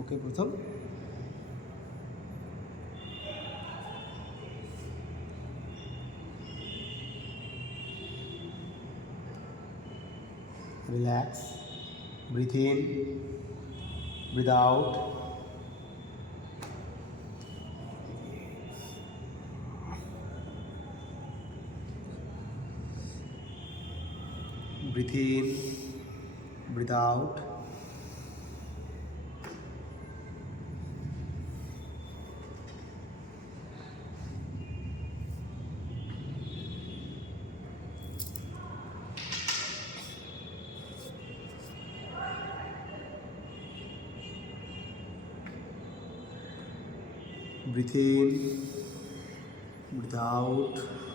ওকে, প্রথম relax, breathe in, breathe out, breathe in, breathe out, breathe in, breathe out.